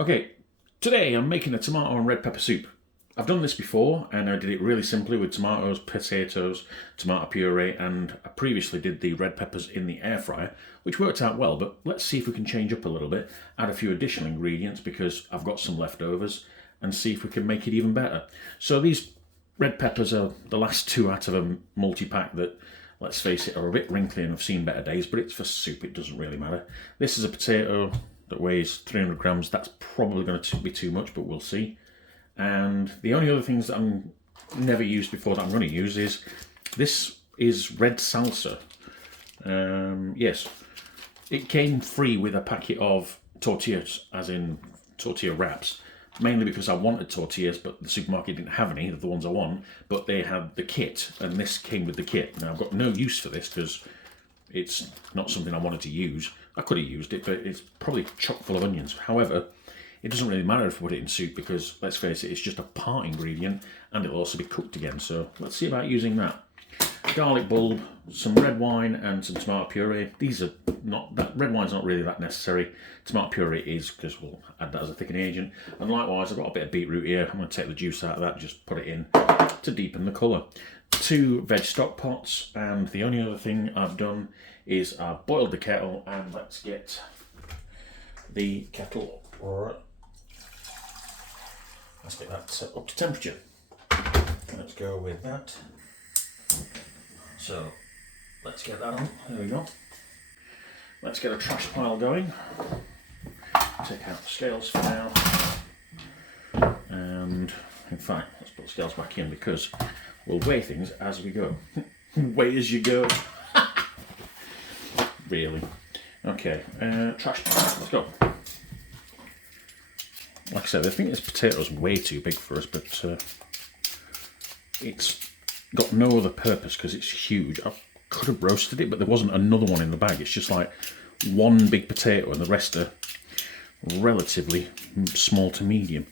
Okay, today I'm making a tomato and red pepper soup. I've done this before and I did it really simply with tomatoes, potatoes, tomato puree, and I previously did the red peppers in the air fryer, which worked out well, but let's see if we can change up a little bit, add a few additional ingredients because I've got some leftovers, and see if we can make it even better. So these red peppers are the last two out of a multi-pack that, let's face it, are a bit wrinkly and have seen better days, but it's for soup, it doesn't really matter. This is a potato that weighs 300 grams. That's probably going to be too much, but we'll see. And the only other things that I'm never used before that I'm going to use is, this is red salsa. Yes, it came free with a packet of tortillas, as in tortilla wraps, mainly because I wanted tortillas, but the supermarket didn't have any of the ones I want, but they had the kit, and this came with the kit. Now, I've got no use for this because it's not something I wanted to use. I could have used it, but it's probably chock full of onions. However, it doesn't really matter if we put it in soup because, let's face it, it's just a part ingredient and it'll also be cooked again. So let's see about using that. Garlic bulb, some red wine and some tomato puree. These are not, that red wine's not really that necessary. Tomato puree is, because we'll add that as a thickening agent. And likewise, I've got a bit of beetroot here. I'm going to take the juice out of that and just put it in to deepen the colour. 2 veg stock pots, and the only other thing I've done is I've boiled the kettle, and let's get the kettle, let's get that up to temperature. Let's go with that. So let's get that on, there we go. Let's get a trash pile going. Take out the scales for now. And in fact, let's put the scales back in because we'll weigh things as we go. Weigh as you go. Really. Okay, trash pile, let's go. Like I said, I think this potato's way too big for us, but it's got no other purpose because it's huge. I could have roasted it, but there wasn't another one in the bag. It's just like one big potato and the rest are relatively small to medium.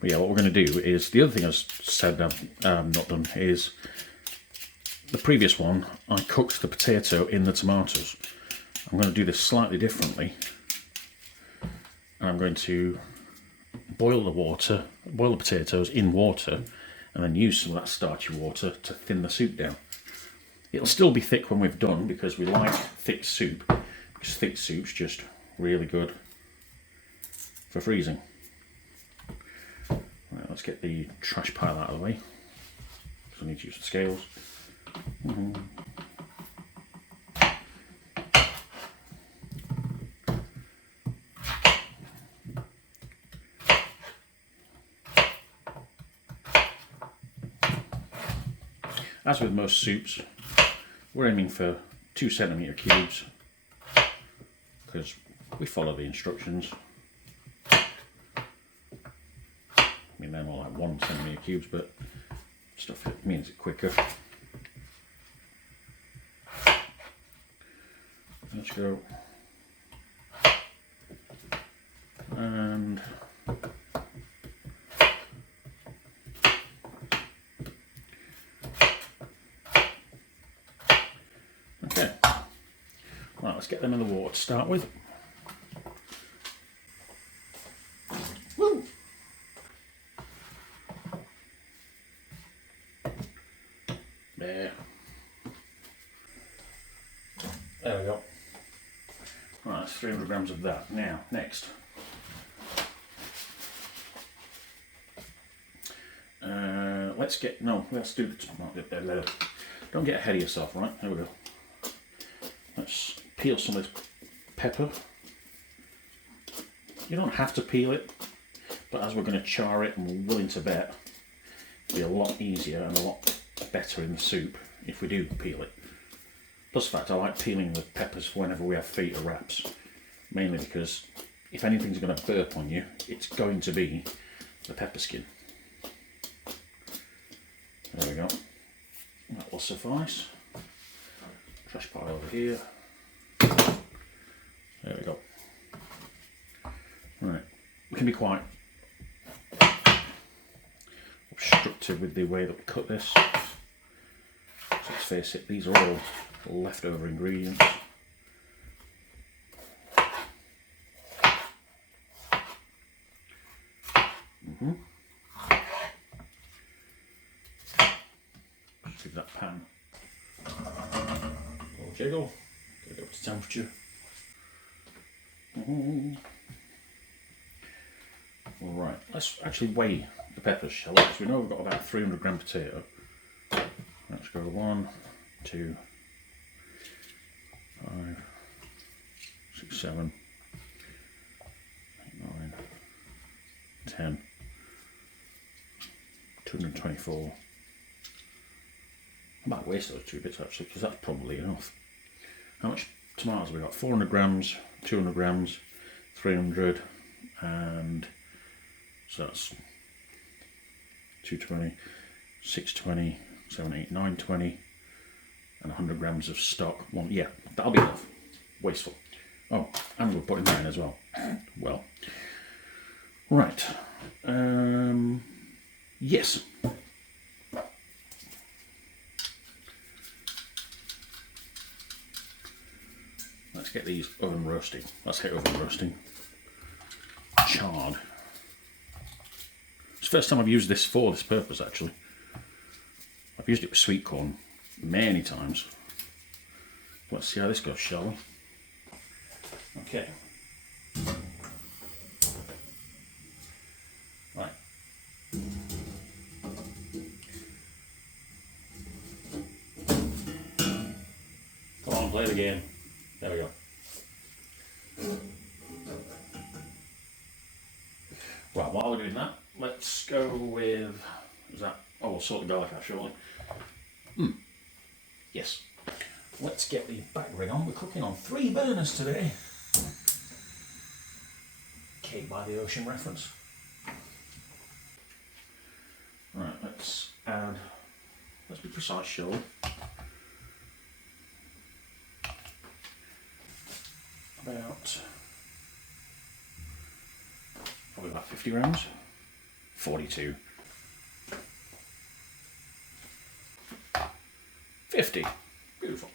But yeah, what we're going to do is, the other thing I said I've not done is, the previous one, I cooked the potato in the tomatoes. I'm going to do this slightly differently. I'm going to boil the potatoes in water, and then use some of that starchy water to thin the soup down. It'll still be thick when we've done because we like thick soup, because thick soup's just really good for freezing. Right, let's get the trash pile out of the way, because I need to use the scales. As with most soups, we're aiming for 2 centimetre cubes because we follow the instructions. I mean, they're more like 1 centimetre cubes, but stuff it means it quicker. Let's go. And okay, right, let's get them in the water to start with. Woo! There we go. Right, that's 300 grams of that. Now, next. Let's do the, don't get ahead of yourself, right? There we go. Let's peel some of this pepper. You don't have to peel it, but as we're going to char it and we're willing to bet, it'll be a lot easier and a lot better in the soup if we do peel it. Plus the fact I like peeling the peppers whenever we have feta wraps, mainly because if anything's going to burp on you, it's going to be the pepper skin. There we go. That will suffice. Trash pile over here. There we go. Right, we can be quite obstructive with the way that we cut this. So let's face it, these are all leftover ingredients. Just give that pan a little jiggle, get it up to temperature. Right, let's actually weigh the peppers, shall we? So we know we've got about 300 gram potato. Let's go 1, 2, 5, 6, 7, 8, 9, 10, 224. I might waste those 2 bits actually, because that's probably enough. How much tomatoes have we got? 400 grams, 200 grams, 300, and so that's 220, 620, 7, 8, 9, 20, and 100 grams of stock. Well, yeah, that'll be enough. Wasteful. Oh, and we're putting that in as well. Well, right. Yes. Let's get these oven roasting. Let's hit oven roasting. Charred. It's the first time I've used this for this purpose actually. I've used it with sweet corn many times. Let's see how this goes, shall we? Okay. Right. Come on, play the game. There we go. Right, while we're doing that, let's go with, is that, oh, we'll sort the garlic out shortly. Yes. Let's get the back ring on. We're cooking on 3 burners today. Cake by the Ocean reference. Right, let's add, let's be precise, shall we? Probably about 50 grams. 42. 50. Beautiful.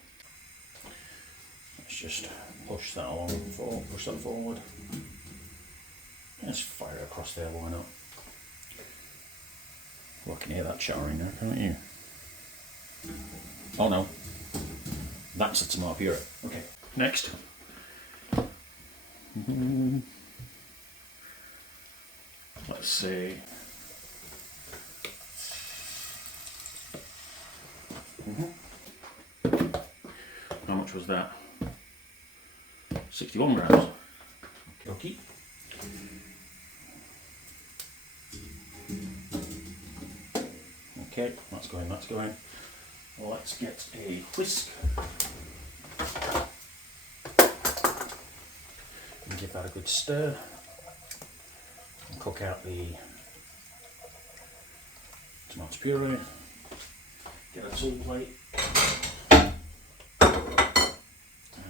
Let's just push that along, push that forward. Let's fire it across there, why not? Well, I can hear that charring now, can't you? Oh no. That's a tomato puree. Okay, next. Let's see. How much was that? 61 grams. Okay. Okay, that's going, that's going. Well, let's get a whisk. And give that a good stir. And cook out the tomato puree. Get a tool plate.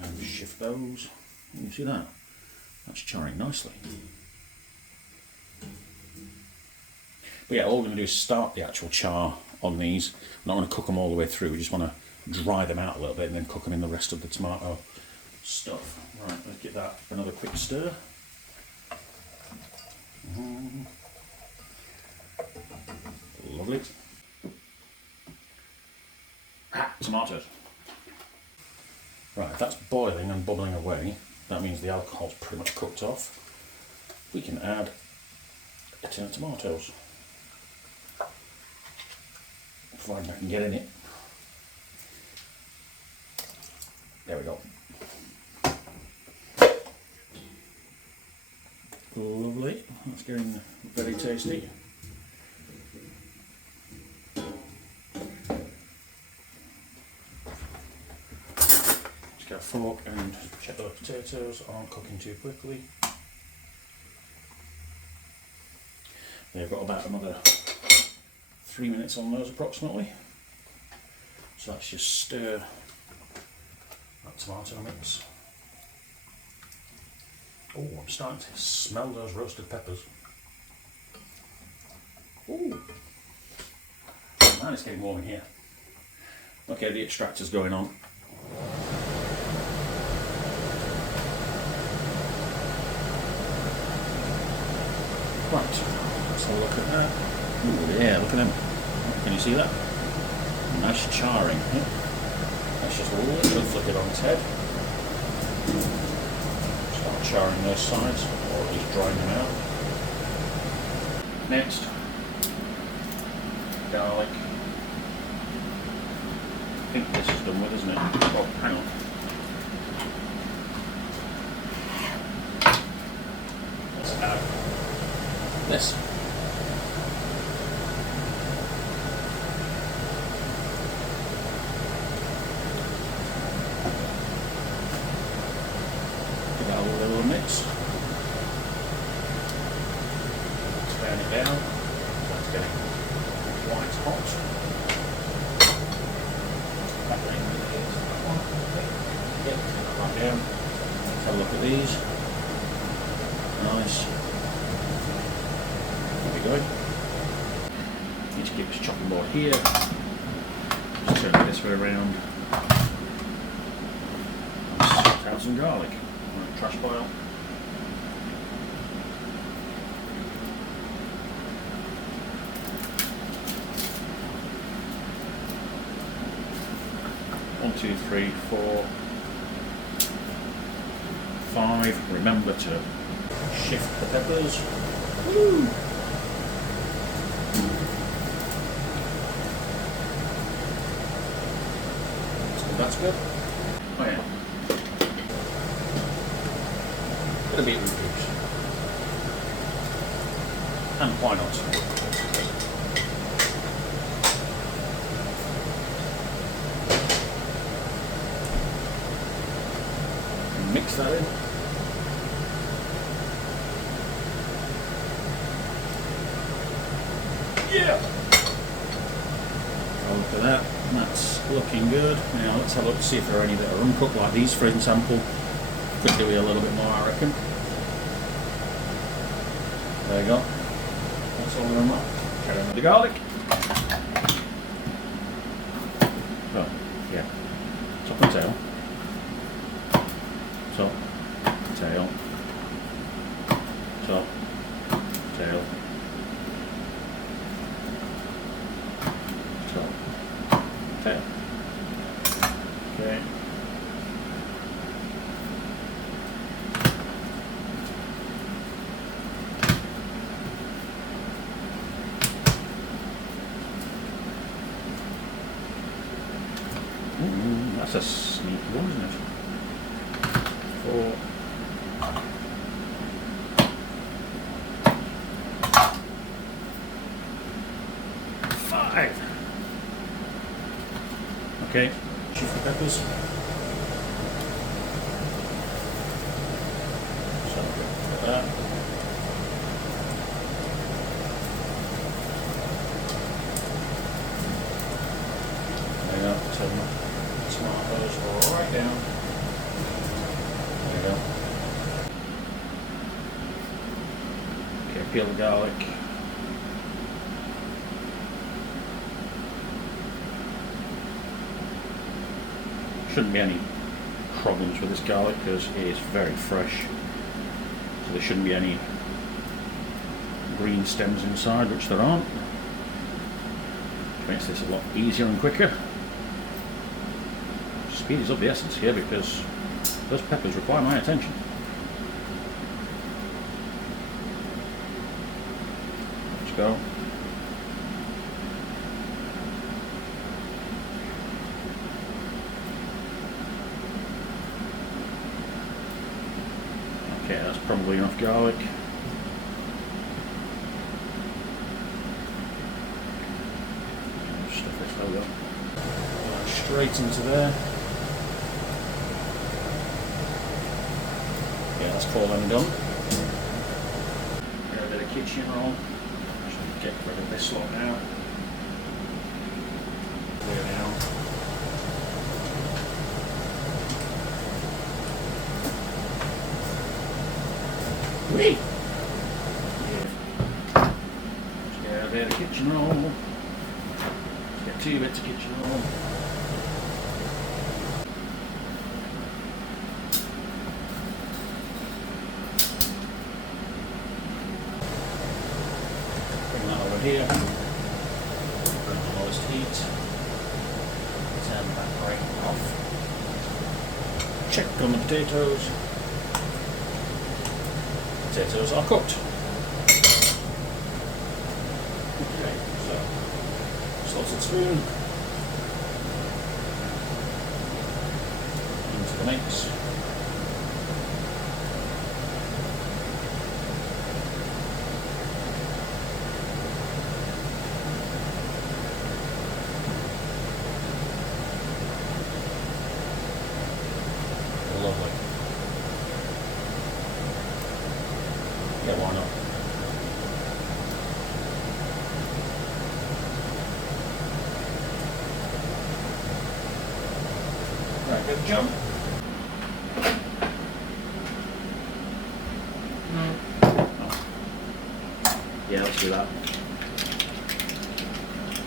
And shift those. You see that? That's charring nicely. But yeah, all we're going to do is start the actual char on these. We're not going to cook them all the way through, we just want to dry them out a little bit and then cook them in the rest of the tomato stuff. Right, let's get that another quick stir. Lovely. Tomatoes. Right, if that's boiling and bubbling away, that means the alcohol's pretty much cooked off. We can add a tin of tomatoes. Provided I can get in it. There we go. Lovely, that's getting very tasty. Just get a fork and check those potatoes aren't cooking too quickly. They've got about another 3 minutes on those approximately. So let's just stir that tomato mix. Oh, I'm starting to smell those roasted peppers. Ooh, man, it's getting warm in here. Okay, the extractor's going on. Right, Let's have a look at that. Ooh, yeah, look at them. Can you see that? Nice charring. Yeah. That's just a little flick it on its head. Start charring those sides, or at least drying them out. Next, garlic. I think this is done with, isn't it? Oh, hang on. Let's add this. Give that a little mix. Turn it down. That's getting quite hot. Yep, turn that right down. Let's have a look at these. Nice. There we go. Need to keep this chopping board here. Just turn it this way around. Let's add some garlic. Trash pile. One, two, three, 4, 5. Remember to shift the peppers. Woo! That's good. Oh yeah. Bit of beetroot juice. And why not? Mix that in. Yeah! Oh, look at that. That's looking good. Now let's have a look to see if there are any that are uncooked, like these for example. Could do with a little bit more, I reckon. There you go. That's all we're on. Carry on with the garlic. Oh, yeah. Top and tail. Top, tail. Top, tail. Top, tail. Okay. That's a sneaky one, isn't it? 4. Okay, shift the peppers. So look at that. There you go. Turn the tomatoes right down. There you go. Okay, peel the garlic. Shouldn't be any problems with this garlic because it is very fresh, so there shouldn't be any green stems inside, which there aren't, which makes this a lot easier and quicker. Speed is of the essence here because those peppers require my attention. Let's go. Okay, that's probably enough garlic. Stuff this over. Straight into there. Yeah, that's 4 then done. Get a bit of kitchen roll. Just get rid of this lot now. Clear down. Whee! Just get a bit of kitchen roll. Just get 2 bits of kitchen roll. here. Bring the lowest heat. Turn that right off. Check on the potatoes. Potatoes are cooked. Okay, so salted spoon into the mix. Lovely. Yeah, why not? Right, good jump. Oh. Yeah, let's do that.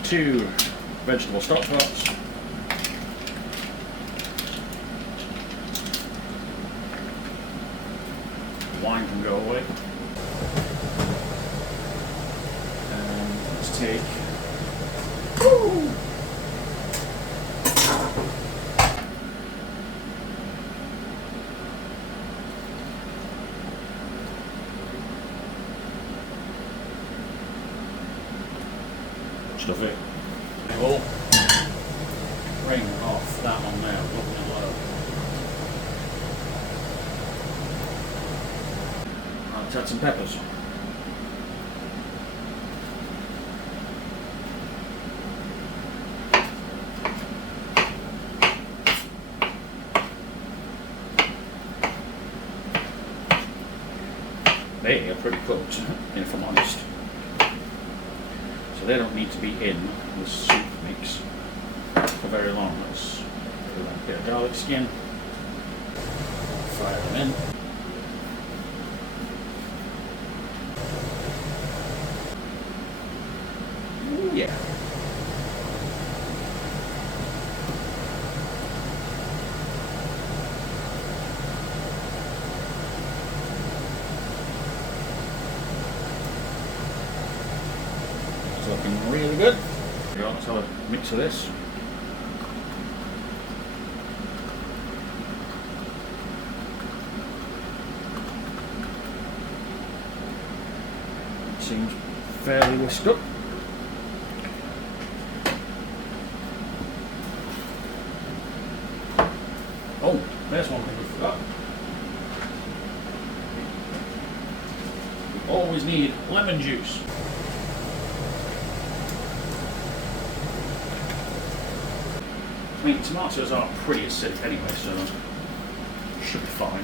2 vegetable stock pots. Wine can go away. And let's take stuff it. We will bring off that one there, lovely low. Let's add some peppers. They are pretty cooked, if I'm honest. So they don't need to be in the soup mix for very long. Let's put a bit of garlic skin, fry them in. Ooh, yeah. It's looking really good. Here, let's have a mix of this. Seems fairly whisked up. Oh, there's one thing we forgot. We always need lemon juice. I mean, tomatoes are pretty acidic anyway, so should be fine.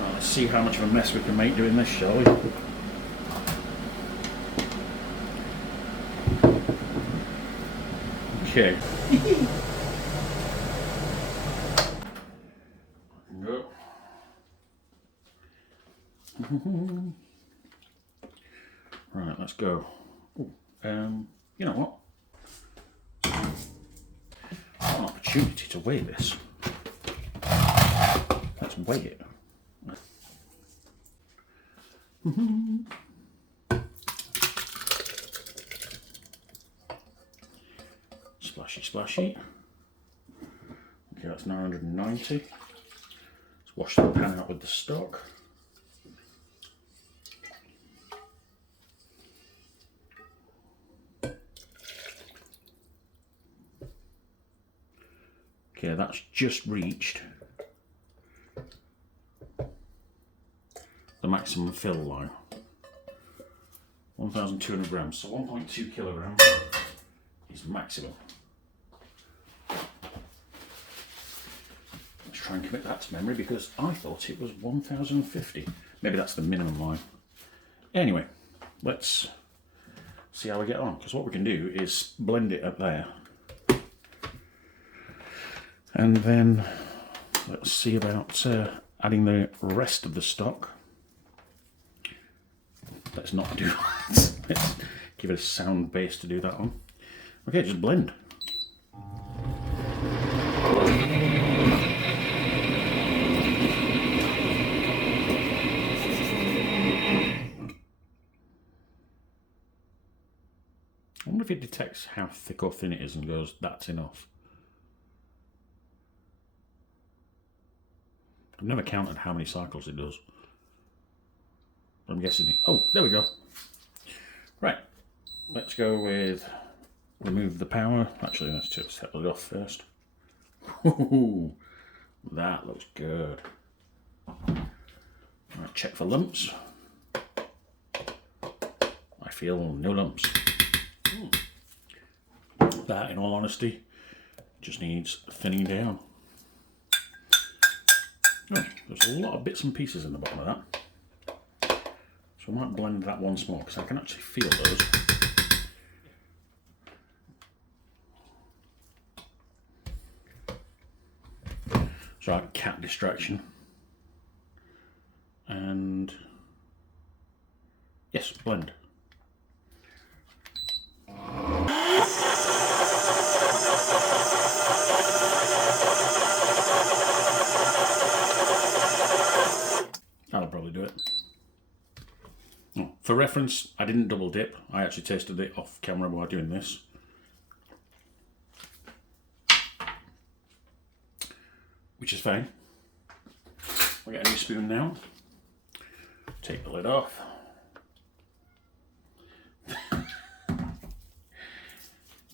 Well, let's see how much of a mess we can make doing this, shall we? Okay. Go. Right, let's go. Ooh, you know what? I've got an opportunity to weigh this. Let's weigh it. Splashy, splashy. Okay, that's 990. Let's wash the pan out with the stock. Okay, that's just reached the maximum fill line. 1,200 grams, so 1.2 kilograms is maximum. Let's try and commit that to memory because I thought it was 1,050. Maybe that's the minimum line. Anyway, let's see how we get on, because what we can do is blend it up there. And then let's see about adding the rest of the stock. Let's not do that. Let's give it a sound base to do that on. Okay, just blend. I wonder if it detects how thick or thin it is and goes, that's enough. I've never counted how many cycles it does. I'm guessing it. Oh, there we go. Right, let's go with remove the power. Actually, let's just set it off first. Ooh, that looks good. Right, check for lumps. I feel no lumps. That, in all honesty, just needs thinning down. Oh, there's a lot of bits and pieces in the bottom of that. So I might blend that once more because I can actually feel those. So right, cat distraction. And yes, blend. That'll probably do it. Oh, for reference, I didn't double dip. I actually tasted it off camera while doing this. Which is fine. We'll get a new spoon now. Take the lid off.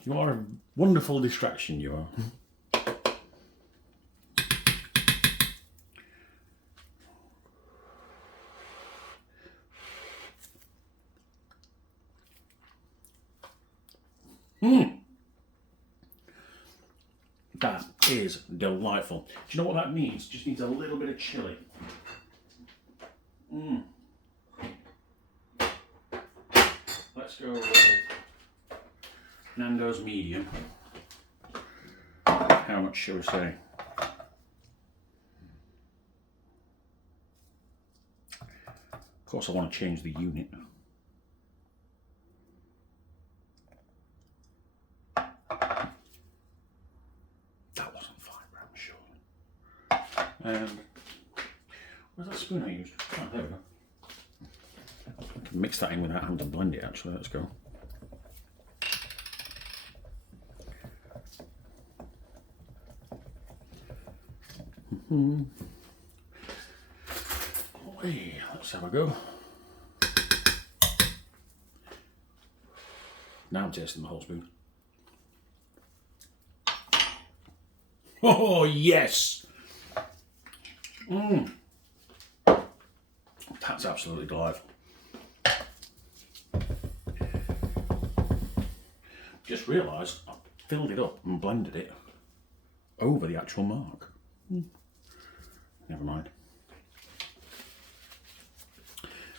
You are a wonderful distraction, you are. That is delightful. Do you know what that needs? Just needs a little bit of chili. Let's go with Nando's medium. How much shall we say? Of course I want to change the unit. That wasn't 5 grams, surely. Where's that spoon I used? Oh, there we go. I can mix that in without having to blend it, actually. Let's go. Hey, let's have a go. Now I'm tasting the whole spoon. Oh, yes! That's absolutely delightful. Just realised I filled it up and blended it over the actual mark. Never mind.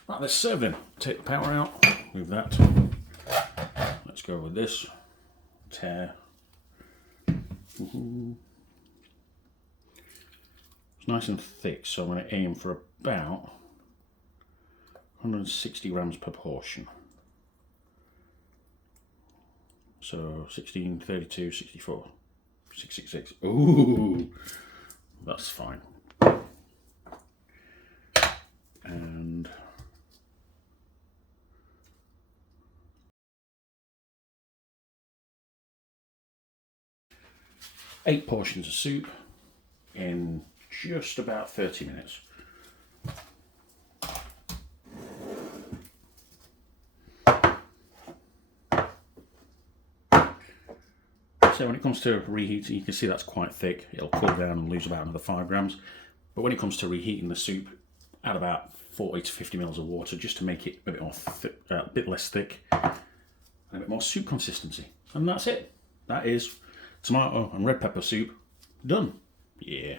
Right, let's serve then. Take the power out, move that. Let's go with this. Tear. It's nice and thick, so I'm going to aim for about 160 grams per portion. So 16, 32, 64, 666. Ooh, that's fine. And eight portions of soup in just about 30 minutes. So when it comes to reheating, you can see that's quite thick. It'll cool down and lose about another 5 grams. But when it comes to reheating the soup, add about 40 to 50 mils of water just to make it a bit more a bit less thick and a bit more soup consistency. And that's it. That is tomato and red pepper soup done. Yeah.